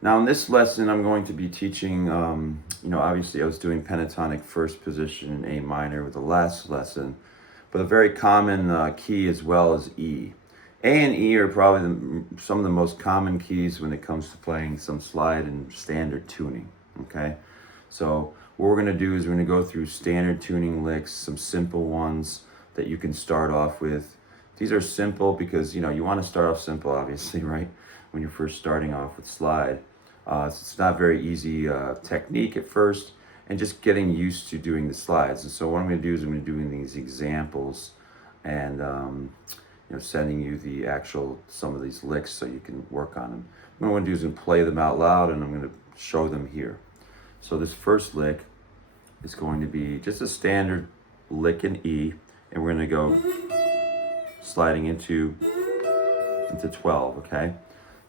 Now in this lesson, I'm going to be teaching, obviously I was doing pentatonic first position in A minor with the last lesson, but a very common key as well is E. A and E are probably some of the most common keys when it comes to playing some slide and standard tuning, okay? So what we're gonna do is we're gonna go through standard tuning licks, some simple ones that you can start off with. These are simple because, you wanna start off simple, obviously, right? When you're first starting off with slide. It's not very easy technique at first, and just getting used to doing the slides. And so what I'm going to do is I'm going to do these examples, and sending you some of these licks so you can work on them. What I'm going to do is play them out loud, and I'm going to show them here. So this first lick is going to be just a standard lick in E, and we're going to go sliding into 12. Okay,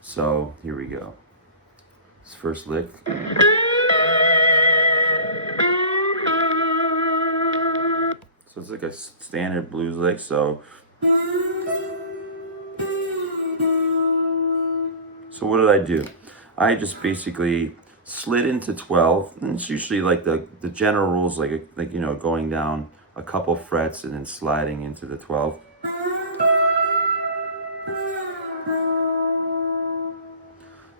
so here we go. This first lick. So it's like a standard blues lick. So what did I do? I just basically slid into 12, and it's usually like the general rules, like going down a couple frets and then sliding into the 12.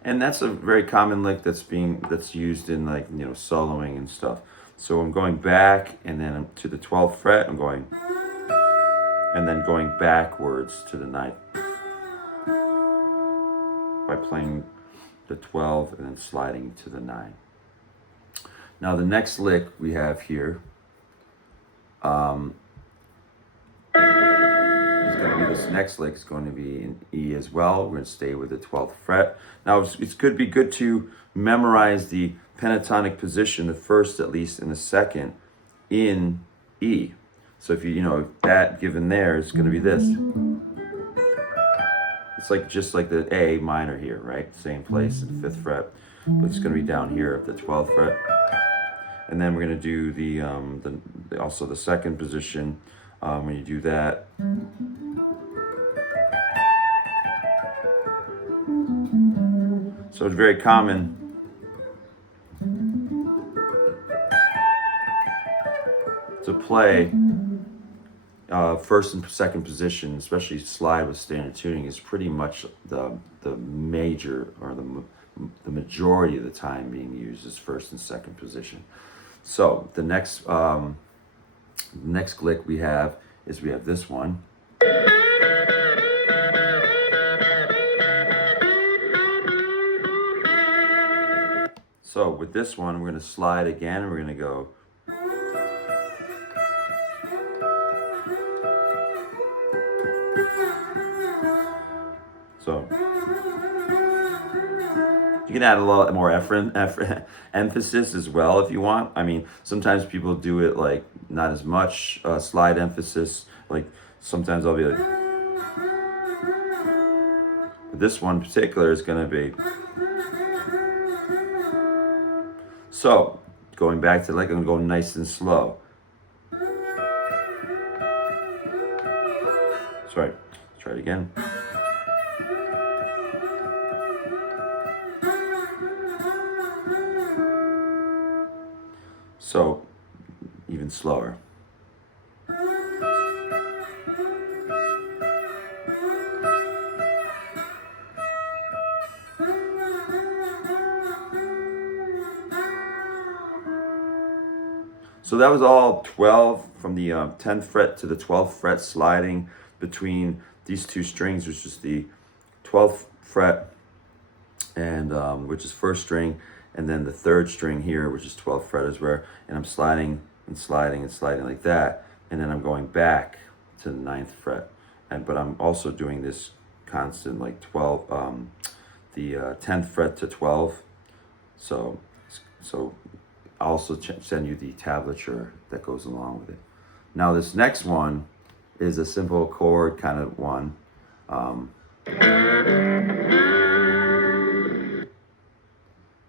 And that's a very common lick that's used in soloing and stuff. So I'm going back, and then to the 12th fret, I'm going, and then going backwards to the 9th by playing the 12 and then sliding to the 9. Now the next lick we have here this next lick is going to be in E as well. We're going to stay with the 12th fret. Now it could be good to memorize the pentatonic position, the first at least and the second in E. So if that given there is going to be this. It's just like the A minor here, right? Same place at the 5th fret, but it's going to be down here at the 12th fret. And then we're going to do also the second position. When you do that, so it's very common to play first and second position, especially slide with standard tuning, is pretty much the major, or the majority of the time being used is first and second position. So the next lick we have this one. So with this one, we're going to slide again, and we're going to go. So you can add a lot more emphasis as well if you want. I mean, sometimes people do it like not as much slide emphasis. Like sometimes I'll be like, but this one in particular is going to be. So going back to I'm going to go nice and slow. Sorry, let's try it again. So even slower. So that was all 12 from the 10th fret to the 12th fret, sliding between these two strings, which is the 12th fret, and which is first string, and then the 3rd string here, which is 12th fret, is where, and I'm sliding and sliding and sliding like that, and then I'm going back to the 9th fret, but I'm also doing this constant like 12, the 10th fret to 12. So I'll also send you the tablature that goes along with it. Now this next one is a simple chord kind of one.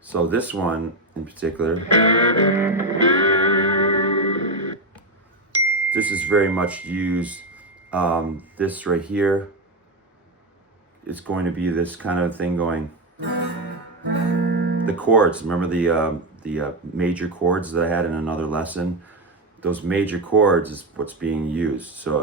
So this one in particular, this is very much used. This right here is going to be this kind of thing going. the chords. Remember the major chords that I had in another lesson? Those major chords is what's being used. So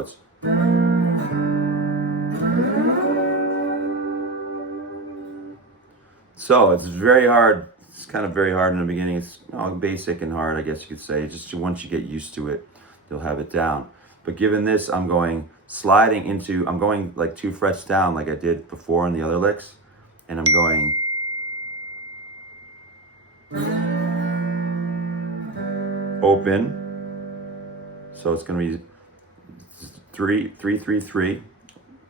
it's very hard. It's kind of very hard in the beginning. It's basic and hard, I guess you could say. Just once you get used to it, you'll have it down. But given this, I'm going like 2 frets down like I did before in the other licks. And I'm going open. So it's going to be 3, 3, 3, 3,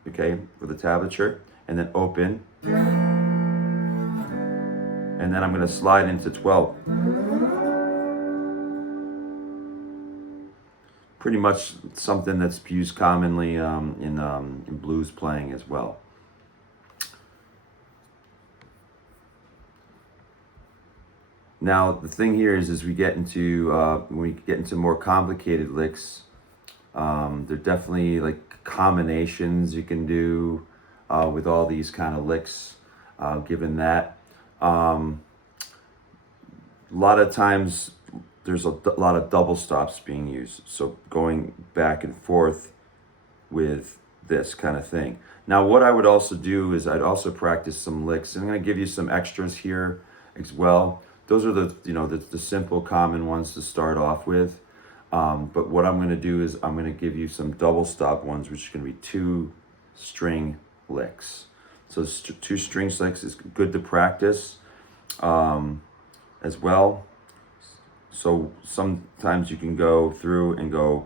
okay, for the tablature, and then open. And then I'm going to slide into 12. Pretty much something that's used commonly in blues playing as well. Now the thing here is we get into when we get into more complicated licks, they're definitely like combinations you can do with all these kind of licks. Given that, a lot of times there's a lot of double stops being used, so going back and forth with this kind of thing. Now what I would also do is I'd also practice some licks. I'm going to give you some extras here as well. Those are the simple common ones to start off with. But what I'm going to do is I'm going to give you some double stop ones, which is going to be 2 string licks. So 2 string licks is good to practice as well. So sometimes you can go through and go,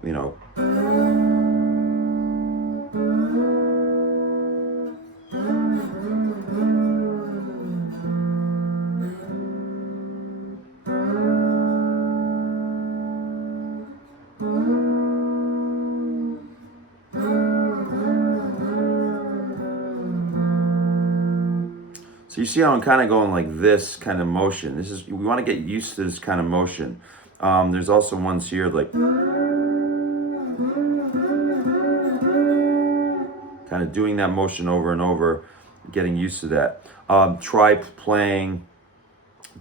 so you see how I'm kind of going like this kind of motion. We want to get used to this kind of motion. There's also ones here like kind of doing that motion over and over, getting used to that. Try playing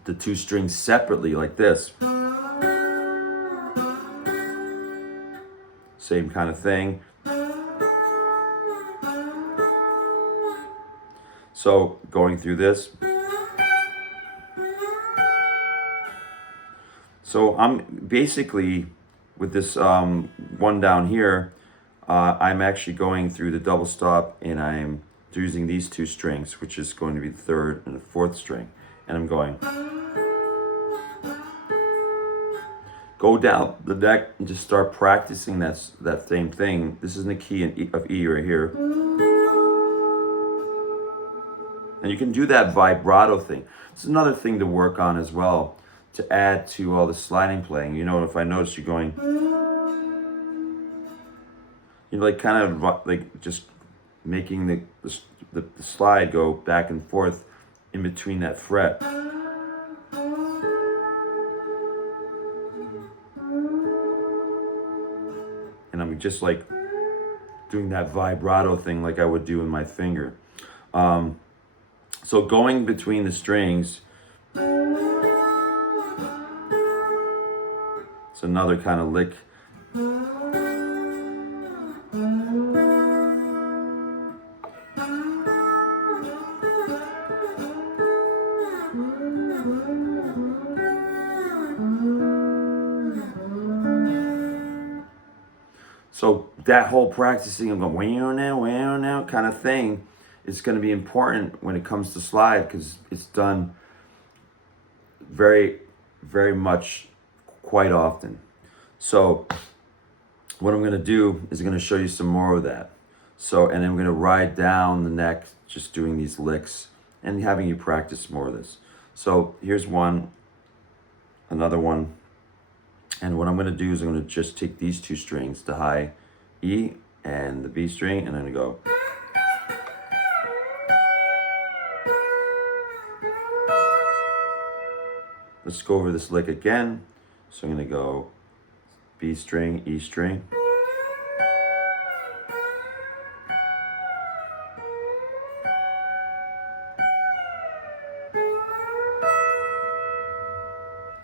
the 2 strings separately like this. Same kind of thing. So going through this. So I'm basically, with this one down here, I'm actually going through the double stop and I'm using these 2 strings, which is going to be the 3rd and the 4th string. And I'm going. Go down the neck and just start practicing that same thing. This is the key of E right here. And you can do that vibrato thing. It's another thing to work on as well, to add to all the sliding playing. If I notice you're going, like kind of like just making the slide go back and forth in between that fret. And I'm just like doing that vibrato thing like I would do in my finger. So going between the strings, it's another kind of lick. So that whole practicing of going wow now kind of thing is going to be important when it comes to slide, because it's done very, very much quite often. So what I'm going to do is I'm going to show you some more of that. So, and I'm going to ride down the neck just doing these licks and having you practice more of this. So here's one, another one. And what I'm going to do is I'm going to just take these 2 strings, the high E and the B string, and I'm going to go. Let's go over this lick again. So I'm going to go B string, E string.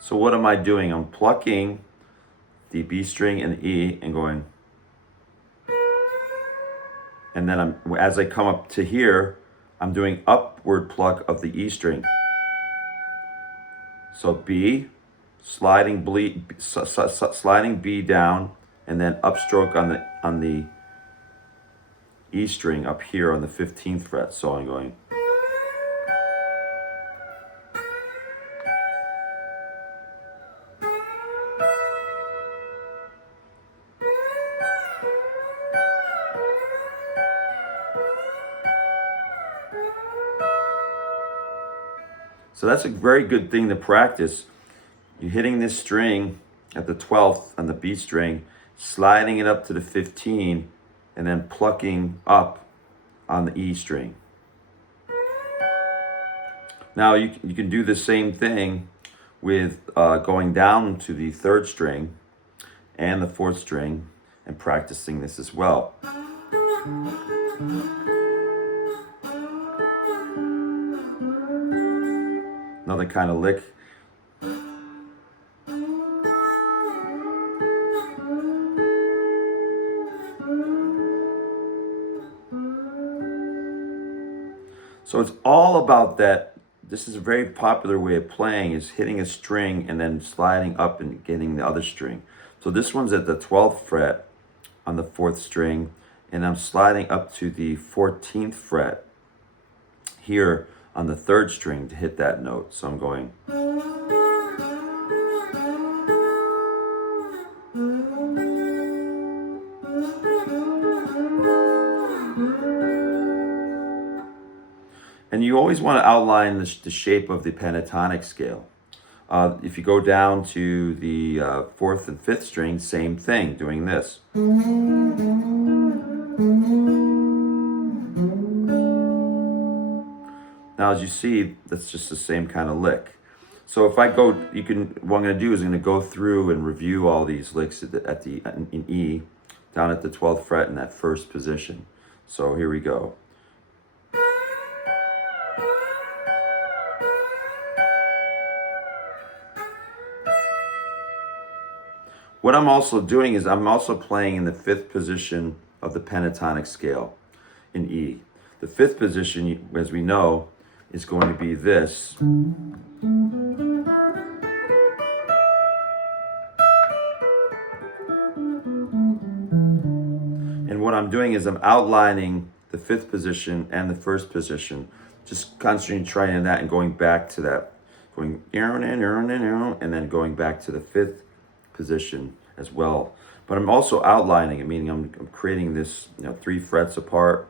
So what am I doing? I'm plucking the B string and the E and going, and then as I come up to here, I'm doing upward pluck of the E string. So B, sliding B down, and then upstroke on the E string up here on the 15th fret. So I'm going. So that's a very good thing to practice. You're hitting this string at the 12th on the B string, sliding it up to the 15, and then plucking up on the E string. Now you can do the same thing with going down to the 3rd string and the 4th string and practicing this as well. Another kind of lick. So it's all about that. This is a very popular way of playing, is hitting a string and then sliding up and getting the other string. So this one's at the 12th fret on the 4th string, and I'm sliding up to the 14th fret here on the 3rd string to hit that note. So I'm going. And you always want to outline the shape of the pentatonic scale. If you go down to the 4th and 5th string, same thing, doing this. Now, as you see, that's just the same kind of lick. So if I go, what I'm going to do is I'm going to go through and review all these licks in E, down at the 12th fret in that first position. So here we go. What I'm also doing is I'm also playing in the 5th position of the pentatonic scale in E. The 5th position, as we know, is going to be this. And what I'm doing is I'm outlining the 5th position and the 1st position, just concentrating, trying that and going back to that, going and then going back to the 5th position as well. But I'm also outlining it, meaning I'm creating this, 3 frets apart.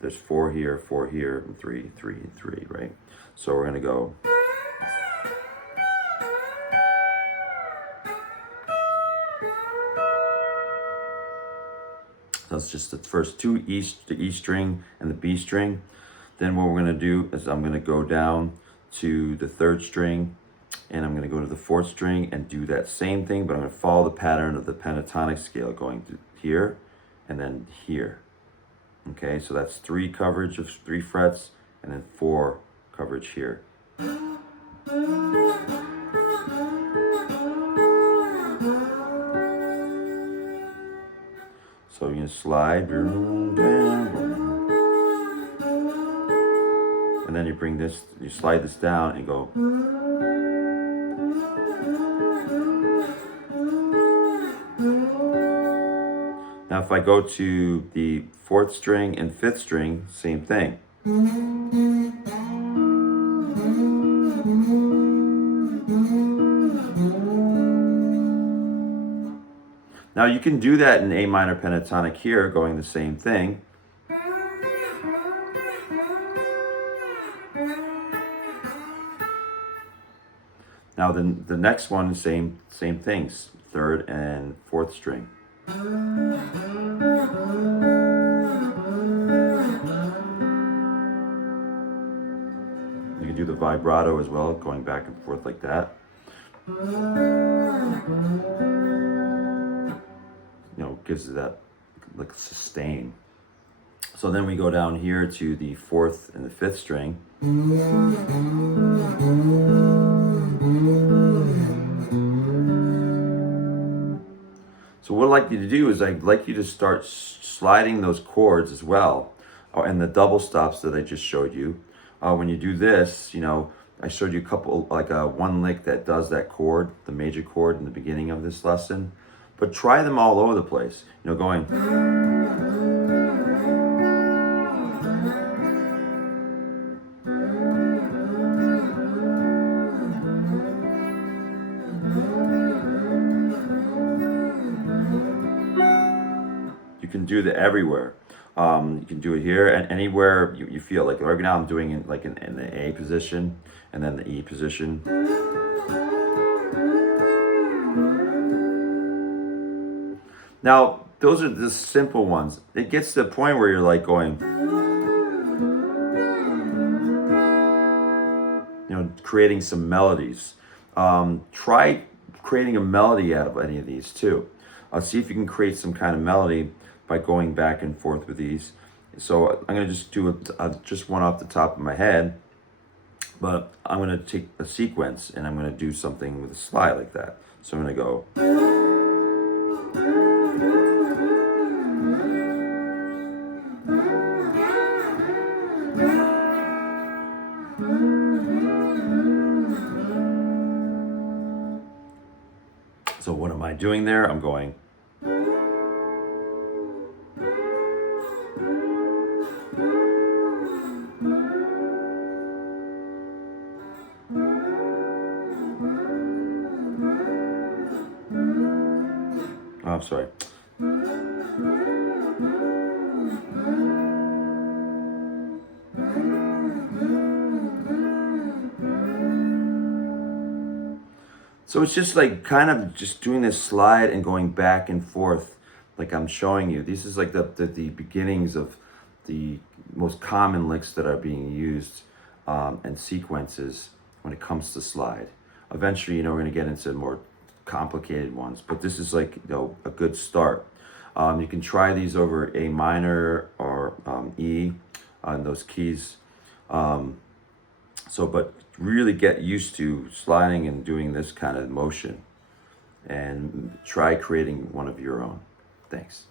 There's 4 here, and 3, 3, and 3, right? So we're gonna go. That's just the first 2 the E string and the B string. Then what we're gonna do is I'm gonna go down to the 3rd string, and I'm going to go to the 4th string and do that same thing, but I'm going to follow the pattern of the pentatonic scale, going to here and then here. Okay, so that's 3 coverage of 3 frets and then 4 coverage here. So you slide, and then you slide this down and go. Now if I go to the 4th string and 5th string, same thing. Now you can do that in A minor pentatonic here, going the same thing. Now the next one, same things, 3rd and 4th string. You can do the vibrato as well, going back and forth like that. Gives it that like sustain. So then we go down here to the 4th and the 5th string. like you to do is I'd like you to start sliding those chords as well, and the double stops that I just showed you. When you do this, I showed you a couple, like one lick that does that chord, the major chord in the beginning of this lesson. But try them all over the place, going. You can do that everywhere. You can do it here and anywhere you feel like. Right now I'm doing it like in the A position and then the E position. Now, those are the simple ones. It gets to the point where you're like going, creating some melodies. Try creating a melody out of any of these too. See if you can create some kind of melody by going back and forth with these. So I'm going to just do just one off the top of my head, but I'm going to take a sequence and I'm going to do something with a slide like that. So I'm going to go. So what am I doing there? I'm going. Oh, I'm sorry. So it's just like kind of just doing this slide and going back and forth like I'm showing you. This is like the beginnings of the most common licks that are being used and sequences when it comes to slide. Eventually, we're going to get into more complicated ones, but this is like a good start. You can try these over A minor or E on those keys. But really get used to sliding and doing this kind of motion and try creating one of your own. Thanks.